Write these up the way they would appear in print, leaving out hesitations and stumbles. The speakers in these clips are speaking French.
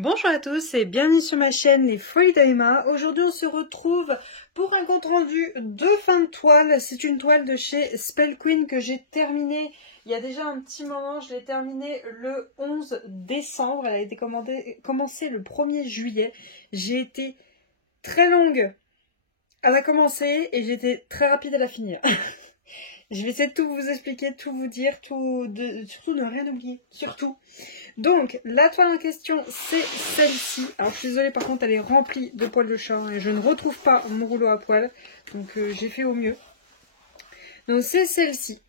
Bonjour à tous et bienvenue sur ma chaîne Les Folies d'Emma. Aujourd'hui on se retrouve pour un compte rendu de fin de toile. C'est une toile de chez Spell Queen que j'ai terminée il y a déjà un petit moment. Je l'ai terminée le 11 décembre. Elle a été commencée le 1er juillet. J'ai été très longue à la commencer et j'ai été très rapide à la finir. Je vais essayer de tout vous expliquer, tout vous dire, surtout ne rien oublier, surtout. Donc, la toile en question, c'est celle-ci. Alors, je suis désolée, par contre, elle est remplie de poils de chat et je ne retrouve pas mon rouleau à poils. Donc, j'ai fait au mieux. Donc, c'est celle-ci.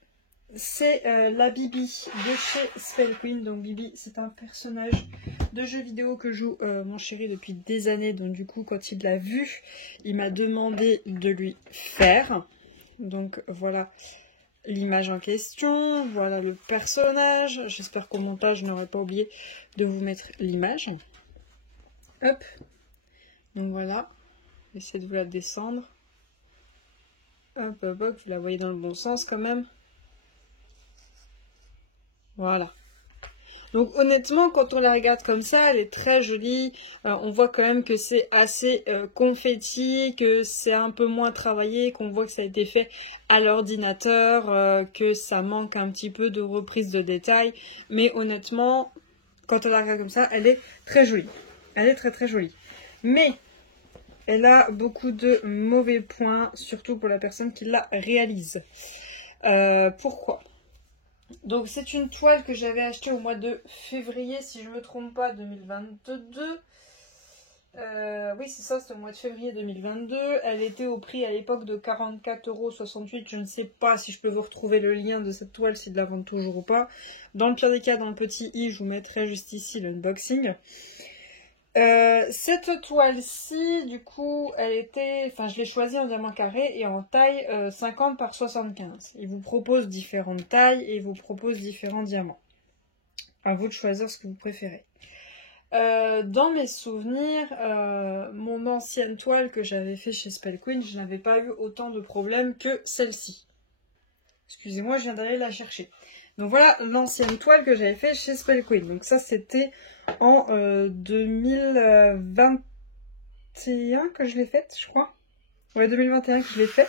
C'est la Bibi de chez Spell Queen. Donc, Bibi, c'est un personnage de jeu vidéo que joue mon chéri depuis des années. Donc, du coup, quand il l'a vu, il m'a demandé de lui faire. Donc, voilà l'image en question, voilà le personnage. J'espère qu'au montage je n'aurai pas oublié de vous mettre l'image. Hop, donc voilà, essayez de vous la descendre. Hop, hop, hop, vous la voyez dans le bon sens quand même. Voilà. Donc honnêtement, quand on la regarde comme ça, elle est très jolie. On voit quand même que c'est assez confetti, que c'est un peu moins travaillé, qu'on voit que ça a été fait à l'ordinateur, que ça manque un petit peu de reprise de détails. Mais honnêtement, quand on la regarde comme ça, elle est très jolie. Elle est très très jolie. Mais elle a beaucoup de mauvais points, surtout pour la personne qui la réalise. Pourquoi ? Donc c'est une toile que j'avais achetée au mois de février, si je ne me trompe pas, 2022. Oui, c'est ça, c'était au mois de février 2022. Elle était au prix à l'époque de 44,68 €. Je ne sais pas si je peux vous retrouver le lien de cette toile, si de la vendre toujours ou pas. Dans le pire des cas, dans le petit i, je vous mettrai juste ici l'unboxing. Cette toile-ci, du coup, je l'ai choisie en diamant carré et en taille 50 par 75. Il vous propose différentes tailles et il vous propose différents diamants. À vous de choisir ce que vous préférez. Dans mes souvenirs, mon ancienne toile que j'avais fait chez Spell Queen, je n'avais pas eu autant de problèmes que celle-ci. Excusez-moi, je viens d'aller la chercher. Donc voilà l'ancienne toile que j'avais fait chez Spell Queen. Donc ça, c'était en 2021 que je l'ai faite, je crois. Ouais, 2021 que je l'ai fait.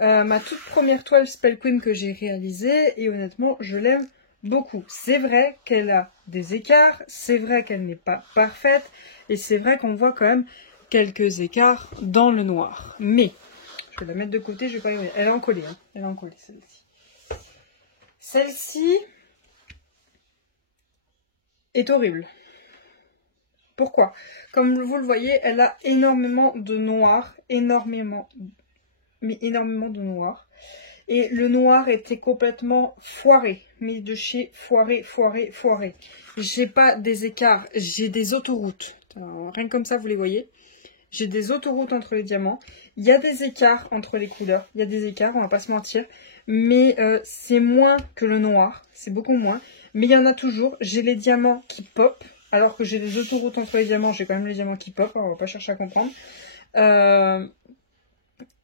Ma toute première toile Spell Queen que j'ai réalisée. Et honnêtement, je l'aime beaucoup. C'est vrai qu'elle a des écarts. C'est vrai qu'elle n'est pas parfaite. Et c'est vrai qu'on voit quand même quelques écarts dans le noir. Mais, je vais la mettre de côté, je vais pas y revenir. Elle est encollée, hein. Elle est encollée, celle-ci. Celle-ci est horrible. Pourquoi? Comme vous le voyez, elle a énormément de noir, énormément de noir. Et le noir était complètement foiré, mais de chez foiré. J'ai pas des écarts, j'ai des autoroutes. Alors, rien que comme ça, vous les voyez. J'ai des autoroutes entre les diamants. Il y a des écarts entre les couleurs. Il y a des écarts, on va pas se mentir. Mais c'est moins que le noir. C'est beaucoup moins. Mais il y en a toujours. J'ai les diamants qui pop. Alors que j'ai des autoroutes entre les diamants. J'ai quand même les diamants qui pop. Alors on va pas chercher à comprendre.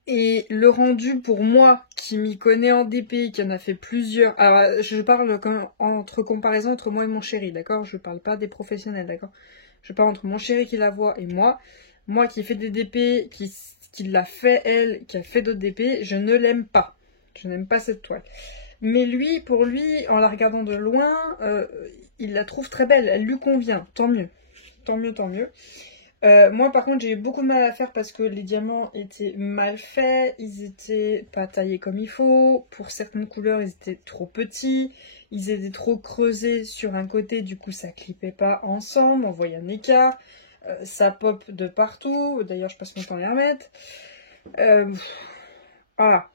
Et le rendu pour moi, qui m'y connais en DP, qui en a fait plusieurs... Alors je parle entre comparaison entre moi et mon chéri, d'accord? Je parle pas des professionnels, d'accord? Je parle entre mon chéri qui la voit et moi. Moi qui fais des DP, qui l'a fait elle, qui a fait d'autres DP, je ne l'aime pas. Je n'aime pas cette toile. Mais lui, pour lui, en la regardant de loin, il la trouve très belle. Elle lui convient. Tant mieux. Tant mieux, tant mieux. Moi, par contre, j'ai eu beaucoup de mal à faire parce que les diamants étaient mal faits. Ils étaient pas taillés comme il faut. Pour certaines couleurs, ils étaient trop petits. Ils étaient trop creusés sur un côté. Du coup, ça clippait pas ensemble. On voyait un écart. Ça pop de partout. D'ailleurs, je passe mon temps à les remettre. Voilà.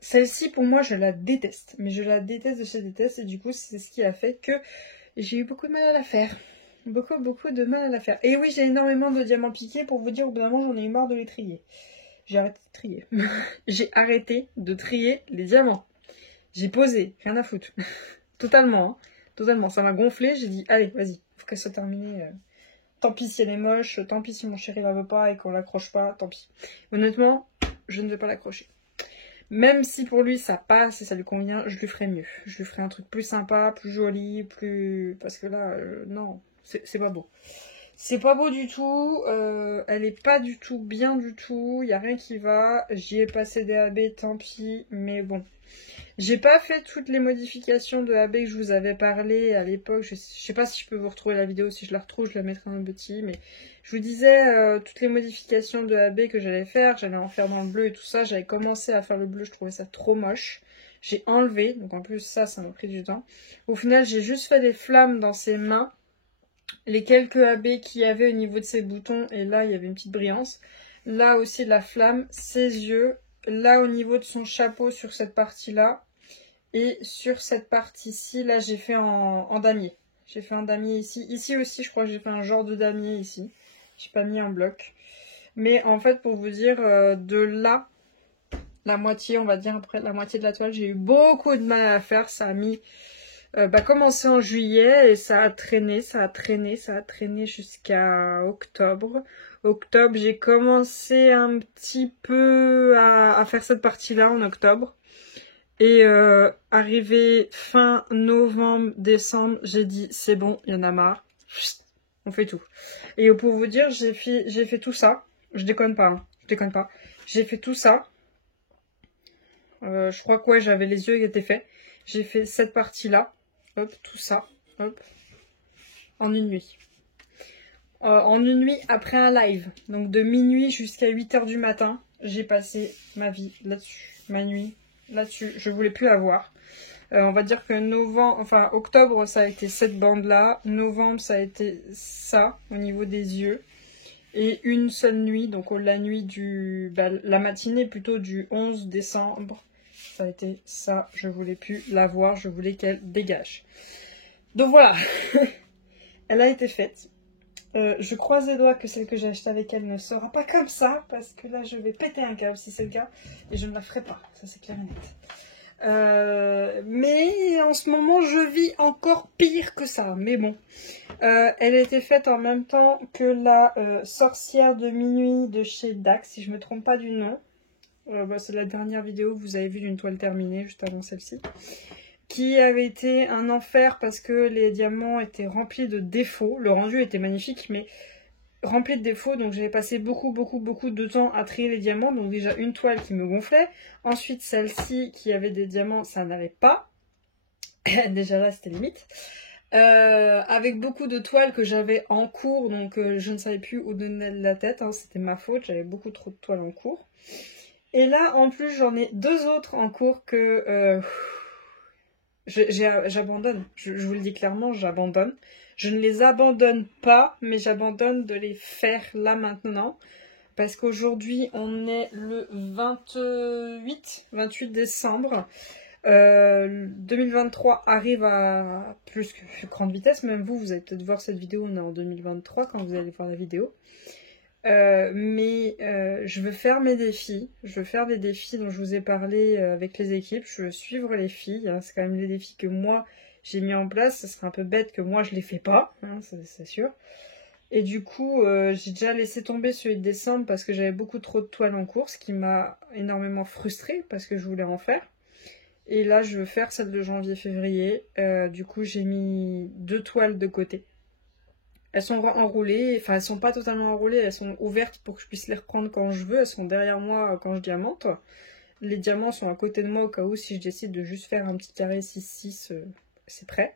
Celle-ci, pour moi, je la déteste. Mais je la déteste de chez déteste. Et du coup, c'est ce qui a fait que j'ai eu beaucoup de mal à la faire. Beaucoup de mal à la faire. Et oui, j'ai énormément de diamants piqués. Pour vous dire, au bout d'un moment, j'en ai eu marre de les trier. J'ai arrêté de trier. J'ai arrêté de trier les diamants. J'ai posé. Rien à foutre. Totalement. Hein. Totalement. Ça m'a gonflé. J'ai dit, allez, vas-y. Faut qu'elle soit terminée. Tant pis si elle est moche. Tant pis si mon chéri la veut pas et qu'on l'accroche pas. Tant pis. Honnêtement, je ne vais pas l'accrocher. Même si pour lui ça passe et ça lui convient, je lui ferai mieux. Je lui ferai un truc plus sympa, plus joli, plus... Parce que là, non, c'est pas beau. C'est pas beau du tout, elle est pas du tout bien du tout, il y a rien qui va. J'y ai passé des AB, tant pis, mais bon. J'ai pas fait toutes les modifications de AB que je vous avais parlé à l'époque. Je sais pas si je peux vous retrouver la vidéo. Si je la retrouve, je la mettrai dans le petit. Mais je vous disais toutes les modifications de AB que j'allais faire. J'allais en faire dans le bleu et tout ça. J'avais commencé à faire le bleu. Je trouvais ça trop moche. J'ai enlevé. Donc en plus ça m'a pris du temps. Au final, j'ai juste fait des flammes dans ses mains. Les quelques AB qu'il y avait au niveau de ses boutons. Et là, il y avait une petite brillance. Là aussi de la flamme. Ses yeux. Là au niveau de son chapeau sur cette partie-là. Et sur cette partie-ci, là, j'ai fait en damier. J'ai fait un damier ici. Ici aussi, je crois que j'ai fait un genre de damier ici. J'ai pas mis en bloc. Mais en fait, pour vous dire, de là, la moitié, on va dire après la moitié de la toile, j'ai eu beaucoup de mal à faire. Ça a mis... commencé en juillet et ça a traîné jusqu'à octobre. Octobre, j'ai commencé un petit peu à faire cette partie-là en octobre. Et arrivé fin novembre, décembre, j'ai dit c'est bon, il y en a marre, on fait tout. Et pour vous dire, j'ai fait tout ça, je déconne pas, hein. Je déconne pas. J'ai fait tout ça, je crois que ouais, j'avais les yeux qui étaient faits. J'ai fait cette partie-là, hop, tout ça, hop, en une nuit. En une nuit après un live, donc de minuit jusqu'à 8 h du matin, j'ai passé ma vie là-dessus, ma nuit. Là-dessus, je voulais plus la voir. On va dire que octobre, ça a été cette bande-là. Novembre, ça a été ça, au niveau des yeux. Et une seule nuit, donc la nuit la matinée plutôt du 11 décembre, ça a été ça. Je voulais plus la voir, je voulais qu'elle dégage. Donc voilà, elle a été faite. Je croise les doigts que celle que j'ai achetée avec elle ne sera pas comme ça, parce que là je vais péter un câble si c'est le cas, et je ne la ferai pas, ça c'est clair et net. Mais en ce moment je vis encore pire que ça, mais bon. Elle a été faite en même temps que la sorcière de minuit de chez Dax, si je me trompe pas du nom. C'est la dernière vidéo que vous avez vue d'une toile terminée, juste avant celle-ci. Qui avait été un enfer parce que les diamants étaient remplis de défauts. Le rendu était magnifique, mais rempli de défauts. Donc j'avais passé beaucoup de temps à trier les diamants. Donc déjà une toile qui me gonflait. Ensuite celle-ci qui avait des diamants, ça n'allait pas. Déjà là c'était limite. Avec beaucoup de toiles que j'avais en cours. Donc je ne savais plus où donner la tête. Hein, c'était ma faute. J'avais beaucoup trop de toiles en cours. Et là en plus j'en ai deux autres en cours que... j'abandonne, je vous le dis clairement, j'abandonne. Je ne les abandonne pas, mais j'abandonne de les faire là maintenant. Parce qu'aujourd'hui, on est le 28 décembre. 2023 arrive à plus que grande vitesse. Même vous allez peut-être voir cette vidéo, on est en 2023 quand vous allez voir la vidéo. Je veux faire mes défis, je veux faire des défis dont je vous ai parlé avec les équipes, je veux suivre les filles, hein, c'est quand même des défis que moi j'ai mis en place, ça serait un peu bête que moi je les fais pas, hein, c'est sûr. Et du coup j'ai déjà laissé tomber celui de décembre parce que j'avais beaucoup trop de toiles en cours, ce qui m'a énormément frustrée parce que je voulais en faire. Et là je veux faire celle de janvier-février, du coup j'ai mis 2 toiles de côté. Elles sont enroulées, enfin elles sont pas totalement enroulées, elles sont ouvertes pour que je puisse les reprendre quand je veux, elles sont derrière moi quand je diamante. Les diamants sont à côté de moi au cas où si je décide de juste faire un petit carré 6-6, c'est prêt.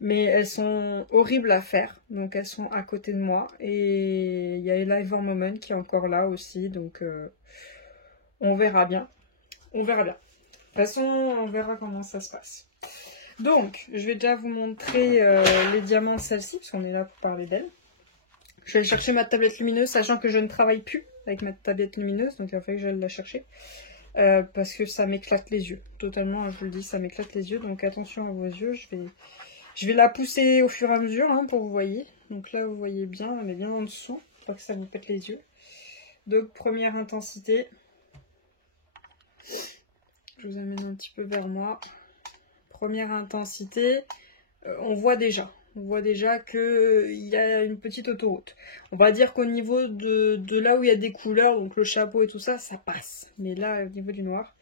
Mais elles sont horribles à faire, donc elles sont à côté de moi. Et il y a Live for Moment qui est encore là aussi, donc on verra bien. On verra bien. De toute façon, on verra comment ça se passe. Donc, je vais déjà vous montrer les diamants de celle-ci, parce qu'on est là pour parler d'elle. Je vais aller chercher ma tablette lumineuse, sachant que je ne travaille plus avec ma tablette lumineuse, donc il va falloir que j'aille la chercher. Parce que ça m'éclate les yeux. Totalement, je vous le dis, ça m'éclate les yeux, donc attention à vos yeux. Je vais la pousser au fur et à mesure, hein, pour que vous voyez. Donc là, vous voyez bien, elle est bien en dessous, pour pas que ça vous pète les yeux. Donc, première intensité. Je vous amène un petit peu vers moi. Première intensité, on voit déjà qu'il y a une petite autoroute. On va dire qu'au niveau de là où il y a des couleurs, donc le chapeau et tout ça, ça passe. Mais là, au niveau du noir,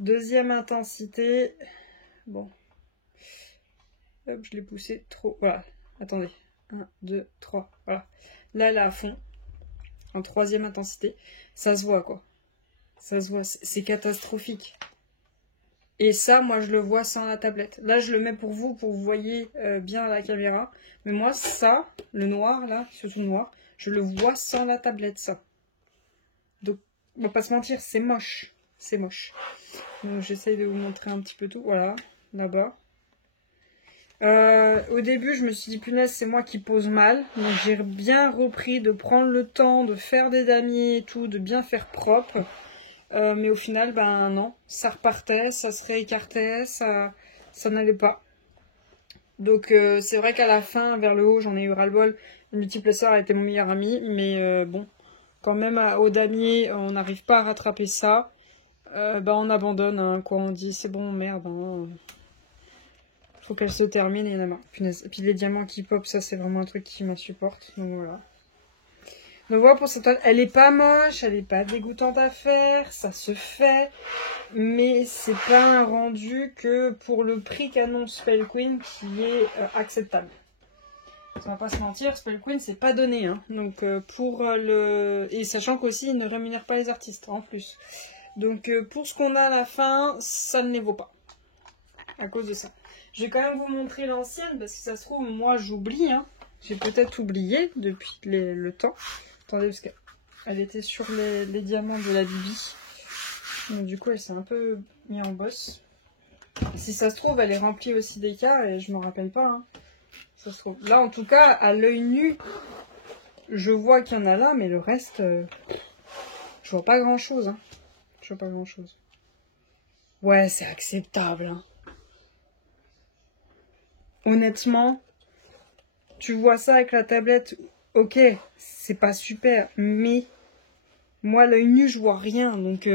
Deuxième intensité. Bon. Hop, je l'ai poussé trop. Voilà. Attendez. 1, 2, 3. Voilà. Là, elle est à fond. En troisième intensité. Ça se voit, quoi. Ça se voit. C'est catastrophique. Et ça, moi, je le vois sans la tablette. Là, je le mets pour vous voyez bien la caméra. Mais moi, ça, le noir, là, surtout noir, je le vois sans la tablette, ça. Donc, on va pas se mentir, c'est moche. C'est moche. Donc, j'essaye de vous montrer un petit peu tout. Voilà, là-bas. Au début, je me suis dit, punaise, c'est moi qui pose mal. Donc, j'ai bien repris de prendre le temps de faire des damiers et tout, de bien faire propre. Mais au final, ben non, ça repartait, ça se réécartait, ça n'allait pas. Donc c'est vrai qu'à la fin, vers le haut, j'en ai eu ras-le-bol. Le multiplesseur a été mon meilleur ami, mais bon, quand même au damier, on n'arrive pas à rattraper ça. Ben on abandonne, hein, quoi, on dit c'est bon, merde, hein. Faut qu'elle se termine et il y en a marre. Punaise. Et puis les diamants qui pop, ça c'est vraiment un truc qui m'insupporte, donc voilà. Donc voilà pour cette toile, elle est pas moche, elle est pas dégoûtante à faire, ça se fait, mais c'est pas un rendu que pour le prix qu'annonce Spellqueen qui est acceptable. On va pas se mentir, Spellqueen c'est pas donné, hein. Donc pour le... Et sachant qu'aussi ils ne rémunèrent pas les artistes en plus. Donc pour ce qu'on a à la fin, ça ne les vaut pas. À cause de ça. Je vais quand même vous montrer l'ancienne parce que ça se trouve, moi j'oublie, hein. J'ai peut-être oublié depuis le temps. Attendez, parce qu'elle était sur les diamants de la Bibi. Donc du coup, elle s'est un peu mise en bosse. Si ça se trouve, elle est remplie aussi d'écarts et je me rappelle pas. Hein. Ça se trouve. Là, en tout cas, à l'œil nu, je vois qu'il y en a là, mais le reste, je vois pas grand-chose. Hein. Je vois pas grand-chose. Ouais, c'est acceptable. Hein. Honnêtement, tu vois ça avec la tablette... Ok, c'est pas super, mais moi, l'œil nu, je vois rien, donc...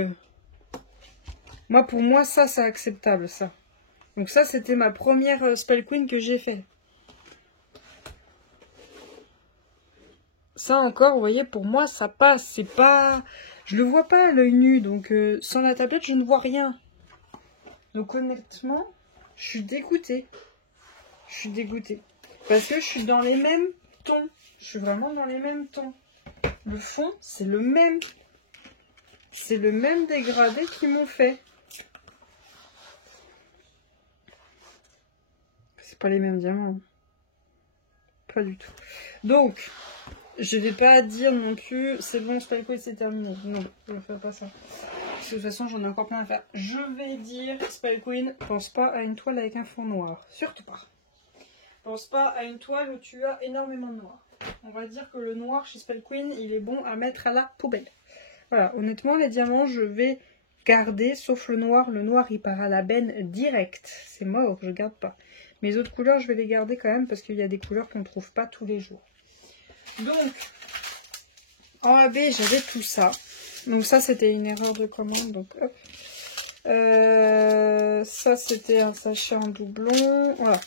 Moi, pour moi, ça, c'est acceptable, ça. Donc ça, c'était ma première Spellqueen que j'ai fait. Ça encore, vous voyez, pour moi, ça passe, c'est pas... Je le vois pas, l'œil nu, donc sans la tablette, je ne vois rien. Donc honnêtement, je suis dégoûtée. Je suis dégoûtée. Parce que je suis dans les mêmes tons. Je suis vraiment dans les mêmes tons. Le fond, c'est le même. C'est le même dégradé qu'ils m'ont fait. C'est pas les mêmes diamants. Pas du tout. Donc, je vais pas dire non plus, c'est bon, Spellqueen, c'est terminé. Non, je ne ferai pas ça. Parce que de toute façon, j'en ai encore plein à faire. Je vais dire, Spellqueen, pense pas à une toile avec un fond noir. Surtout pas. Pense pas à une toile où tu as énormément de noir. On va dire que le noir chez Spellqueen, il est bon à mettre à la poubelle. Voilà, honnêtement, les diamants, je vais garder, sauf le noir. Le noir, il part à la benne direct. C'est mort, je garde pas. Mes autres couleurs, je vais les garder quand même parce qu'il y a des couleurs qu'on ne trouve pas tous les jours. Donc, en AB, j'avais tout ça. Donc ça, c'était une erreur de commande. Donc, hop. Ça, c'était un sachet en doublon. Voilà.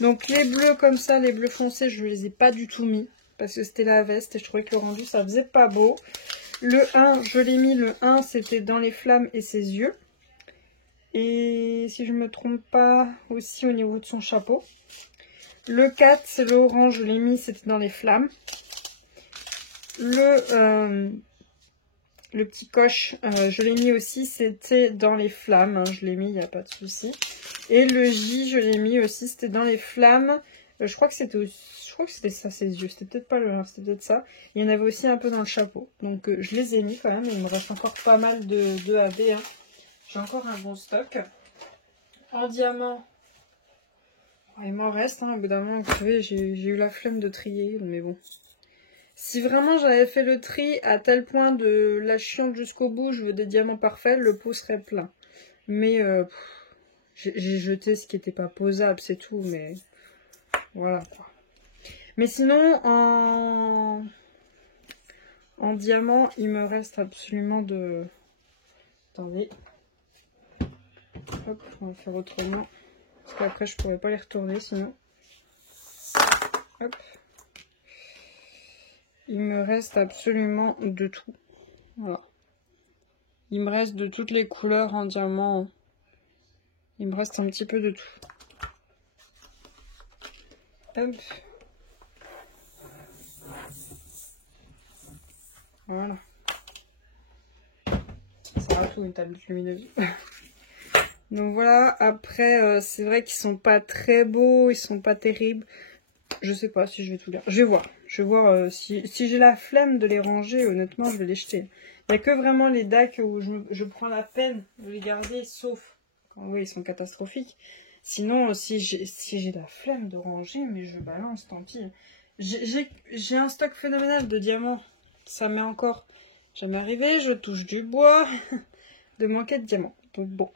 Donc, les bleus comme ça, les bleus foncés, je ne les ai pas du tout mis. Parce que c'était la veste et je trouvais que le rendu, ça faisait pas beau. Le 1, je l'ai mis. Le 1, c'était dans les flammes et ses yeux. Et si je me trompe pas, aussi au niveau de son chapeau. Le 4, c'est le orange, je l'ai mis, c'était dans les flammes. Le petit coche, je l'ai mis aussi, c'était dans les flammes. Hein, je l'ai mis, il n'y a pas de souci. Et le J, je l'ai mis aussi, c'était dans les flammes. Je crois que c'était ça, ses yeux. C'était peut-être pas le 1, c'était peut-être ça. Il y en avait aussi un peu dans le chapeau. Donc je les ai mis quand même. Il me reste encore pas mal de AB. Hein. J'ai encore un bon stock. En diamant, il m'en reste. Hein, au bout d'un moment, vous savez, j'ai eu la flemme de trier. Mais bon. Si vraiment j'avais fait le tri à tel point de la chiante jusqu'au bout, je veux des diamants parfaits, le pot serait plein. Mais j'ai jeté ce qui n'était pas posable, c'est tout. Mais voilà quoi. Mais sinon, en diamant, il me reste absolument de... Attendez. Hop, on va faire autrement. Parce qu'après, je pourrais pas les retourner sinon. Hop. Il me reste absolument de tout. Voilà. Il me reste de toutes les couleurs en diamant. Il me reste un petit peu de tout. Hop. Voilà. Ça sera tout une tablette lumineuse. Donc voilà, après c'est vrai qu'ils sont pas très beaux, ils sont pas terribles. Je sais pas si je vais tout lire. Je vais voir si j'ai la flemme de les ranger, honnêtement je vais les jeter. Il n'y a que vraiment les DAC où je prends la peine de les garder, sauf quand oui, ils sont catastrophiques. Sinon, si j'ai la flemme de ranger, mais je balance, tant pis. J'ai un stock phénoménal de diamants. Ça m'est encore jamais arrivé, je touche du bois de manquer de diamants. Donc bon.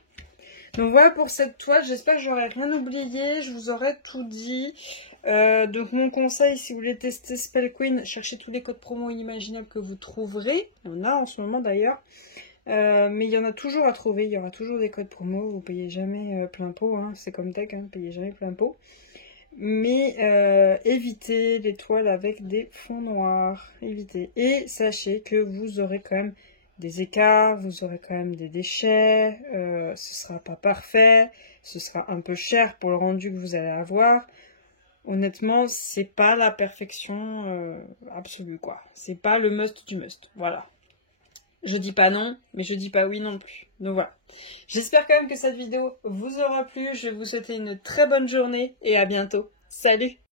Donc voilà pour cette toile, j'espère que j'aurai rien oublié, je vous aurai tout dit. Donc mon conseil, si vous voulez tester Spell Queen, cherchez tous les codes promo inimaginables que vous trouverez. Il y en a en ce moment d'ailleurs. Mais il y en a toujours à trouver, il y aura toujours des codes promo, vous payez jamais plein pot, hein. C'est comme tech, hein, payez jamais plein pot. Mais évitez les toiles avec des fonds noirs, évitez. Et sachez que vous aurez quand même des écarts, vous aurez quand même des déchets, ce sera pas parfait, ce sera un peu cher pour le rendu que vous allez avoir. Honnêtement, c'est pas la perfection absolue, quoi. C'est pas le must du must, voilà. Je dis pas non, mais je dis pas oui non plus. Donc voilà. J'espère quand même que cette vidéo vous aura plu. Je vais vous souhaiter une très bonne journée et à bientôt. Salut!